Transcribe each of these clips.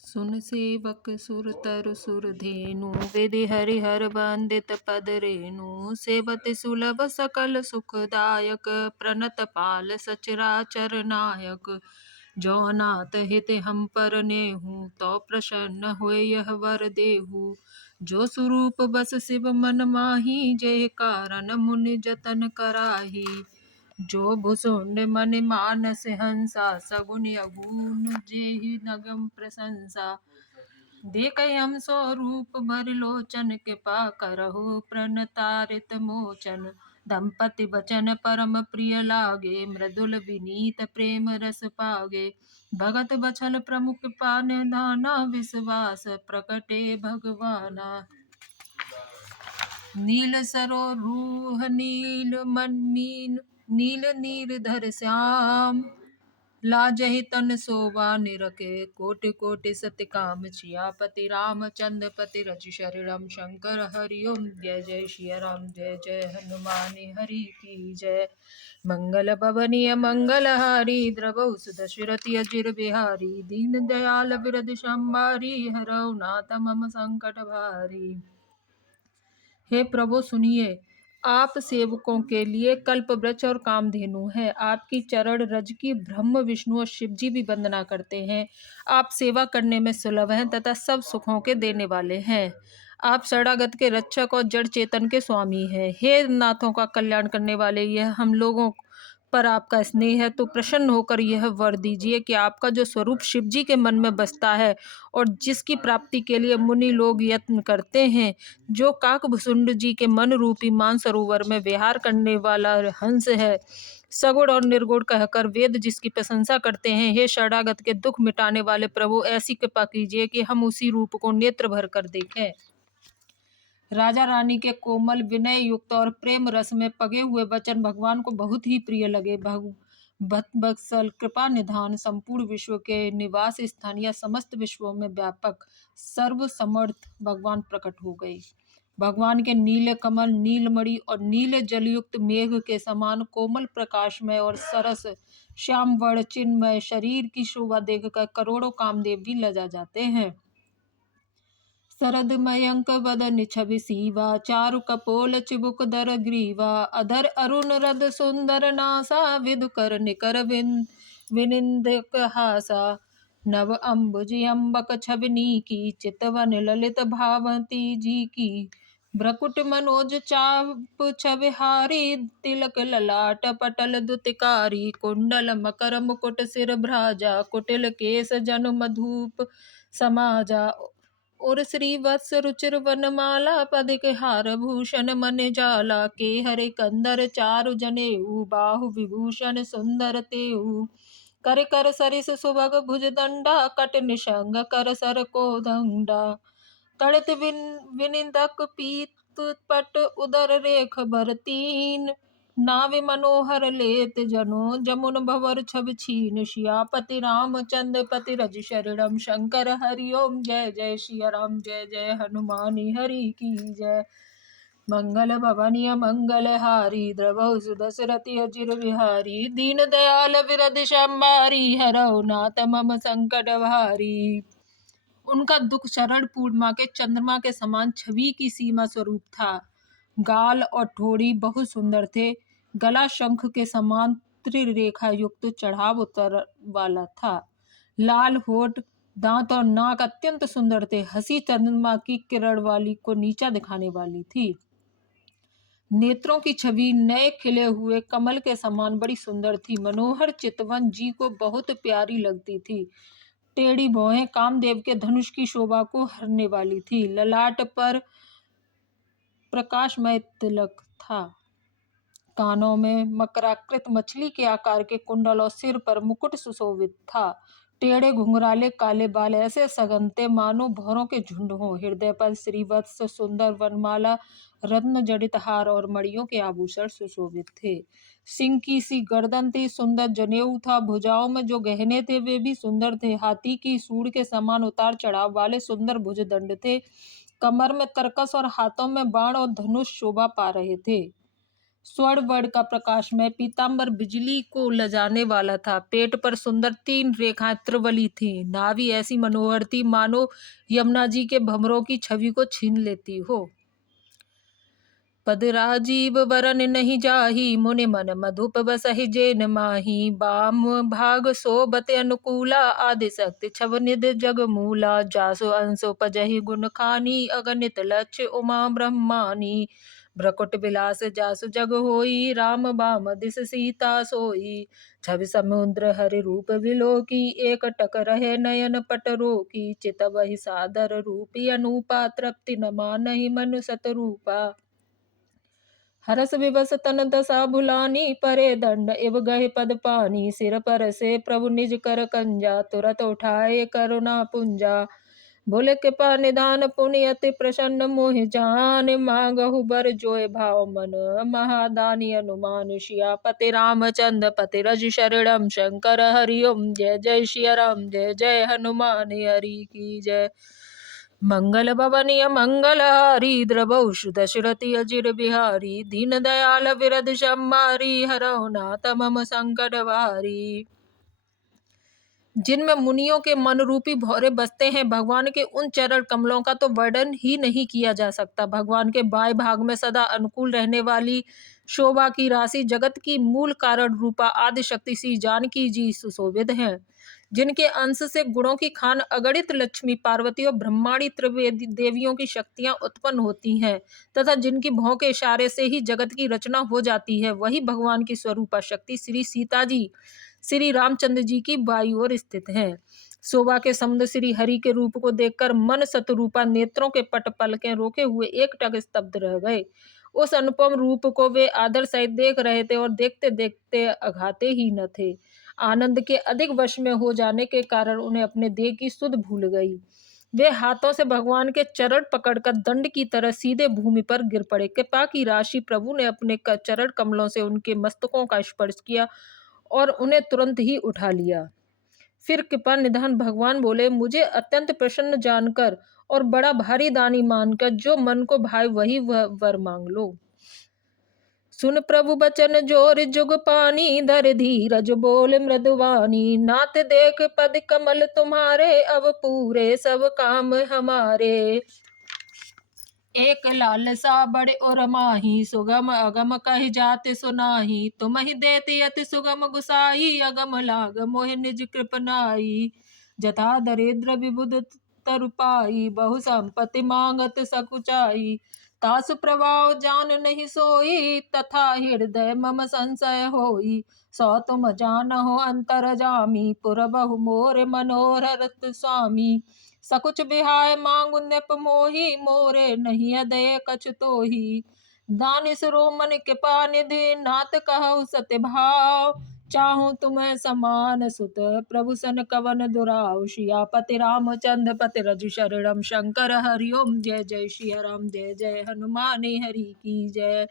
सुन सेवक सुर तरु सुर धेनु विधि हरिहर वंदित पद रेणु सेवत सुलभ सकल सुखदायक प्रणत पाल सचराचर नायक। जो नाथ हित हम पर नेहु तो प्रसन्न होय यह वर देहु। जो स्वरूप बस शिव मन माही जय कारण मुनि जतन कराही। जो भुसुंड मन मानस हंसा सगुन अगुन जेहि नगम प्रशंसा। देख हम स्वरूप भर लोचन कृपा करहु प्रणतारित मोचन। दंपति वचन परम प्रिय लागे मृदुल विनीत प्रेम रस पागे। भगत बछल प्रमुख पान दाना विश्वास प्रकटे भगवाना। नील सरोरूह नील मनीन नील नीरधर श्याम। लाजहि तन शोभा निरखे कोटि कोटि सत्य काम। सियापति रामचंद्र पति रघु शरणम शंकर हरि ओम। जय जय सिया राम जय जय हनुमान हरि की जय। मंगल भवनीय मंगलहारी द्रवहु सुदशरथि अजिर बिहारी। दीन दयाल बिरद संबारी हरौ नाथ मम संकट भारी। हे प्रभु सुनिए, आप सेवकों के लिए कल्प वृक्ष और कामधेनु है। आपकी चरण रज की ब्रह्म विष्णु और शिव जी भी वंदना करते हैं। आप सेवा करने में सुलभ हैं तथा सब सुखों के देने वाले हैं। आप शरणागत के रक्षक और जड़ चेतन के स्वामी हैं। हे नाथों का कल्याण करने वाले, यह हम लोगों पर आपका स्नेह है तो प्रसन्न होकर यह वर दीजिए कि आपका जो स्वरूप शिव जी के मन में बसता है और जिसकी प्राप्ति के लिए मुनि लोग यत्न करते हैं, जो काकभुसुंड जी के मन रूपी मानसरोवर में विहार करने वाला हंस है, सगुण और निर्गुण कहकर वेद जिसकी प्रशंसा करते हैं, हे शरणागत के दुख मिटाने वाले प्रभु, ऐसी कृपा कीजिए कि हम उसी रूप को नेत्र भर कर देखें। राजा रानी के कोमल विनय युक्त और प्रेम रस में पगे हुए वचन भगवान को बहुत ही प्रिय लगे। भक्तवत्सल कृपा निधान संपूर्ण विश्व के निवास स्थान या समस्त विश्वों में व्यापक सर्व समर्थ भगवान प्रकट हो गए। भगवान के नीले कमल नीलमणि और नीले जलयुक्त मेघ के समान कोमल प्रकाशमय और सरस श्याम वर्ण चिन्मय शरीर की शोभा देखकर करोड़ों कामदेव भी लजा जाते हैं। शरद मयंक वदन छवि सीवा चारु कपोल चिबुक दर ग्रीवा। अधर अरुण रद सुंदर नासा विधु कर निकर विनिंद हासा। नव अम्बुज अम्बक छवनी की चितवन ललित भावती जी की। भ्रकुट मनोज चाप छविहारी तिलक ललाट पटल दुतिकारी। कुंडल मकर मुकुट सिर भ्राजा कुटिल केस जनु मधुप समाजा। और श्री वत्स रुचिर वनमाला पदिक हार भूषण मन जाला। के हरे कंदर चारु जनेऊ बाहु विभूषण सुंदर तेऊ। कर कर सरिस सुभग भुज दंडा कट निशंग कर सर को दंडा। तड़ित विनिंदक पीत पट उदर रेख भर तीन। नावि मनोहर लेत जनो जमुन भवर छब छीन। सियापति रामचंद्र पति रज शरणम शंकर हरि ओम। जय जय सिया राम जय जय हनुमान हरि की जय। मंगल भवनीय मंगलहारी द्रवहु सुदशरथि अजिर बिहारी। दीन दयाल बिरद संबारी हरौ नाथ मम संकट भारी। उनका दुख शरण पूर्णिमा के चंद्रमा के समान छवि की सीमा स्वरूप था। गाल और ठोड़ी बहुत सुंदर थे। गला शंख के समान त्रिरेखा युक्त चढ़ाव उतर वाला था। लाल होठ दांत और नाक अत्यंत सुंदर थे। हंसी चंद्रमा की किरण वाली को नीचा दिखाने वाली थी। नेत्रों की छवि नए खिले हुए कमल के समान बड़ी सुंदर थी। मनोहर चितवन जी को बहुत प्यारी लगती थी। टेढ़ी भौहें कामदेव के धनुष की शोभा को हरने वाली थी। ललाट पर प्रकाशमय तिलक था। कानों में मकराकृत मछली के आकार के कुंडल और सिर पर मुकुट सुशोभित था। टेढ़े घुंघराले काले बाल ऐसे सघनते मानो भौरों के झुंड हों। हृदय पर श्रीवत्स सुंदर वनमाला रत्न जड़ित हार और मणियों के आभूषण सुशोभित थे। सिंह की सी गर्दन थी। सुंदर जनेऊ था। भुजाओं में जो गहने थे वे भी सुंदर थे। हाथी की सूंड के समान उतार चढ़ाव वाले सुंदर भुजदंड थे। कमर में तरकस और हाथों में बाण और धनुष शोभा पा रहे थे। स्वर्ण वर्ण का प्रकाश में पीताम्बर बिजली को लजाने वाला था। पेट पर सुंदर 3 रेखाएं त्रिवली थी। नाभि ऐसी मनोहर थी मानो यमुना जी के भंवरों की छवि को छीन लेती हो। पद राजीव वरन नहीं जाही, मुनि मन मधुप बसहि जेन माही। बाम भाग सोबत अनुकूला, आदि शक्ति छव निधि जग मूला। जासु अंशो पजहि गुण खानी, अगणित लक्ष्य उमा ब्रह्मानी। भ्रकुट विलास जासु जग होई, राम बाम दिस सीता सोई। छवि समुद्र हरि रूप विलोकी, एक टक रहे नयन पट रोकी। चित वही सादर रूपी अनूपा, तृप्ति न मानहि मनु सतरूपा। हरस विवस तन दशा भुलानी, परे दंड इव गहे पद पानी। सिर पर से प्रभु निज कर कंजा, तुरत उठाए करुणा पुंजा। बोले कृपा निधान पुनि अति प्रसन्न मोहि जान। मांगहु बर जोय भाव मन, महादानी अनुमान। सियापति रामचंद्र पति रज शरणम, शंकर हरि ओम। जय जय सिया राम, जय जय हनुमान हरि की जय। मंगल भवनीय मंगल हारी, द्रवहु दशरथि अजिर बिहारी। दीन दयाल विरद सम्मारी, हरहु नाथ मम संकट भारी। जिनमें मुनियों के मन रूपी भौरे बसते हैं, भगवान के उन चरण कमलों का तो वर्णन ही नहीं किया जा सकता। भगवान के बाएं भाग में सदा अनुकूल रहने वाली शोभा की राशि, जगत की मूल कारण रूपा आदि शक्ति श्री जानकी जी सुशोभित हैं। जिनके अंश से गुणों की खान अगणित लक्ष्मी, पार्वती और ब्रह्मांडी त्रिवेदी देवियों की शक्तियां उत्पन्न होती हैं, तथा जिनकी भौं के इशारे से ही जगत की रचना हो जाती है, वही भगवान की स्वरूपा शक्ति श्री सीता जी श्री रामचंद्र जी की बाई ओर स्थित है। शोभा के समुद्र श्री हरि के रूप को देखकर मन शतरूपा नेत्रों के पट पलकें रोके हुए एकटक स्तब्ध रह गए। उस अनुपम रूप को वे आदर सहित देख रहे थे और देखते देखते अघाते ही न थे। आनंद के अधिक वश में हो जाने के कारण उन्हें अपने देह की सुध भूल गई। वे हाथों से भगवान के चरण पकड़कर दंड की तरह सीधे भूमि पर गिर पड़े। कृपा की राशि प्रभु ने अपने चरण कमलों से उनके मस्तकों का स्पर्श किया और उन्हें तुरंत ही उठा लिया। फिर कृपा निधान भगवान बोले, मुझे अत्यंत प्रसन्न जानकर और बड़ा भारी दानी मानकर जो मन को भाए वही वर मांग लो। सुन प्रभु बचन जोर जुग पानी, धर धीरज बोल मृदुवानी। नाथ देख पद कमल तुम्हारे, अब पूरे सब काम हमारे। एक लालसा बड़े और माही, सुगम अगम कहि जाति सुनाही। तुम ही देते अति सुगम गुसाई, अगम लाग मोहि निज कृपनाई। जथा दरिद्र विबुध तरुपाई, बहु संपत्ति मांगत सकुचाई। तासु प्रभाव जान नहीं सोई, तथा हृदय मम संशय होई। सो तुम जानहो अंतर जामी, पुर बहु मोर मनोरथ स्वामी। सकुच बिहाय मांगु नृप मोही, मोरे नहीं अदय कछु तोही। दानि शिरोमणि कृपा निधि, नाथ कहु सत्य भाव। चाहूं तुम्हें समान सुत, प्रभु सन कवन दुराव। सियापति रामचंद्र पति रजु शरणम, शंकर हरि ओम। जय जय सिया राम, जय जय हनुमान हरि की जय।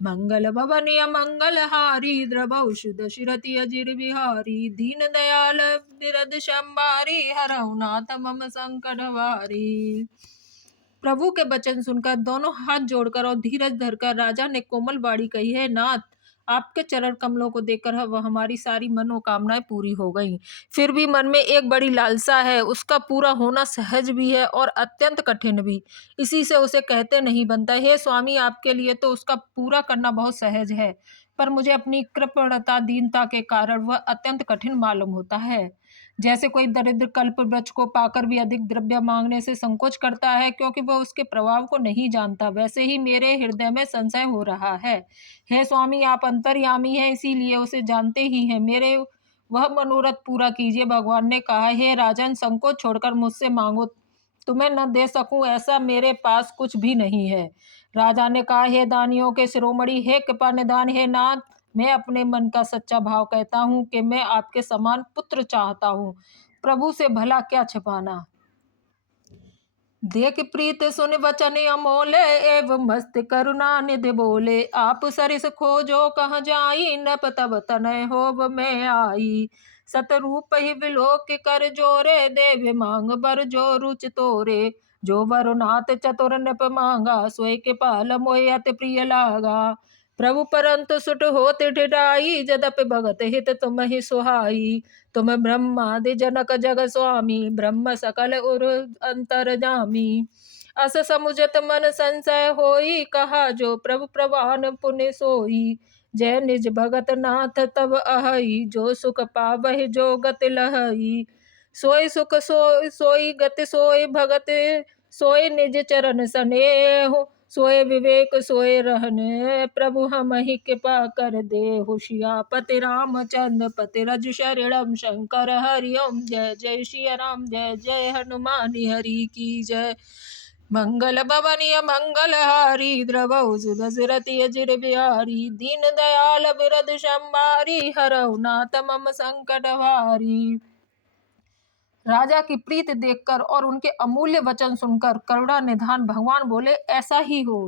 मंगल भवनीय मंगल हारी, द्रवहु दशरथि अजिर बिहारी। दीन दयाल विरद सम्मारी, हरहु नाथ मम संकट भारी। प्रभु के वचन सुनकर दोनों हाथ जोड़कर और धीरज धरकर राजा ने कोमल बाड़ी कही है, नाथ आपके चरण कमलों को देखकर वह हमारी सारी मनोकामनाएं पूरी हो गईं। फिर भी मन में एक बड़ी लालसा है, उसका पूरा होना सहज भी है और अत्यंत कठिन भी। इसी से उसे कहते नहीं बनता। हे स्वामी, आपके लिए तो उसका पूरा करना बहुत सहज है, पर मुझे अपनी कृपणता दीनता के कारण वह अत्यंत कठिन मालूम होता है। जैसे कोई दरिद्र कल्प वृक्ष को पाकर भी अधिक द्रव्य मांगने से संकोच करता है, क्योंकि वह उसके प्रभाव को नहीं जानता, वैसे ही मेरे हृदय में संशय हो रहा है। हे स्वामी, आप अंतर्यामी हैं, इसीलिए उसे जानते ही हैं। मेरे वह मनोरथ पूरा कीजिए। भगवान ने कहा, हे राजन, संकोच छोड़कर मुझसे मांगो, तुम्हें न दे सकूं ऐसा मेरे पास कुछ भी नहीं है। राजा ने कहा, हे दानियों के शिरोमणि, हे कृपा निधान, हे नाथ, मैं अपने मन का सच्चा भाव कहता हूँ कि मैं आपके समान पुत्र चाहता हूँ। प्रभु से भला क्या छिपाना। देख प्रीत सुन वचन अमोले, एवं मस्त करुणा निधि बोले। आप सरिस खोजो कहाँ जाई, नप तब तनय होब मैं आई। सतरूप ही विलोक कर जोरे, देव मांग बर जो रुच तोरे। जो वरुनाथ चतुर नृप मांगा, सोई के पाल मोहि अति प्रिय लागा। प्रभु परंतु सुट होत ढिठाई, जदपि भगत हित तुम ही सुहाई। तुम ब्रह्मादि जनक जग स्वामी, ब्रह्म सकल उर अंतर जामी। अस समुझत मन संशय होई, कहा जो प्रभु प्रवान पुण्य सोई। जय निज भगत नाथ तब अहई, जो सुख पावहि जो गति लहई। सोई सुख सोई सोई गति सोई भगत, सोई निज चरण सनेहु। सोए विवेक सोए रहने, प्रभु हम ही कृपा कर दे। सियापति रामचंद्र पति रज शरणम, शंकर हरि ओम। जय जय सिया राम, जय जय हनुमान हरि की जय। मंगल भवनीय मंगल हारी, द्रवहु सुदशरथि अजिर बिहारी। दीन दयाल बिरद संभारी, हरहु नाथ मम संकट भारी। राजा की प्रीति देखकर और उनके अमूल्य वचन सुनकर करुणा निधान भगवान बोले, ऐसा ही हो।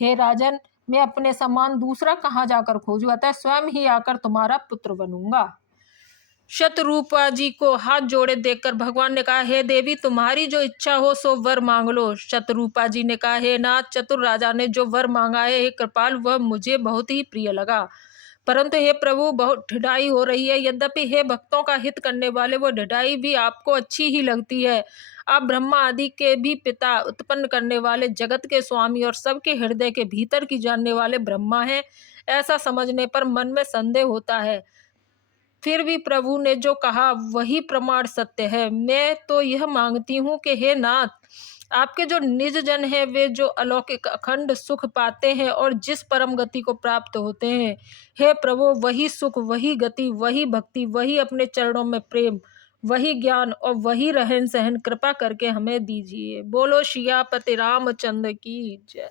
हे राजन, मैं अपने समान दूसरा कहाँ जाकर खोजूं, अतः स्वयं ही आकर तुम्हारा पुत्र बनूंगा। शतरूपा जी को हाथ जोड़े देखकर भगवान ने कहा, हे देवी, तुम्हारी जो इच्छा हो सो वर मांग लो। शतरूपा जी ने कहा, हे नाथ, चतुर राजा ने जो वर मांगा है, हे कृपाल, वह मुझे बहुत ही प्रिय लगा। परंतु हे प्रभु, बहुत ढिठाई हो रही है। यद्यपि हे भक्तों का हित करने वाले, वो ढिठाई भी आपको अच्छी ही लगती है। आप ब्रह्मा आदि के भी पिता, उत्पन्न करने वाले, जगत के स्वामी और सबके हृदय के भीतर की जानने वाले ब्रह्मा हैं। ऐसा समझने पर मन में संदेह होता है, फिर भी प्रभु ने जो कहा वही प्रमाण सत्य है। मैं तो यह मांगती हूँ कि हे नाथ, आपके जो निज जन है, वे जो अलौकिक अखंड सुख पाते हैं और जिस परम गति को प्राप्त होते हैं, हे प्रभु, वही सुख, वही गति, वही भक्ति, वही अपने चरणों में प्रेम, वही ज्ञान और वही रहन सहन कृपा करके हमें दीजिए। बोलो सियापति रामचंद्र की जय।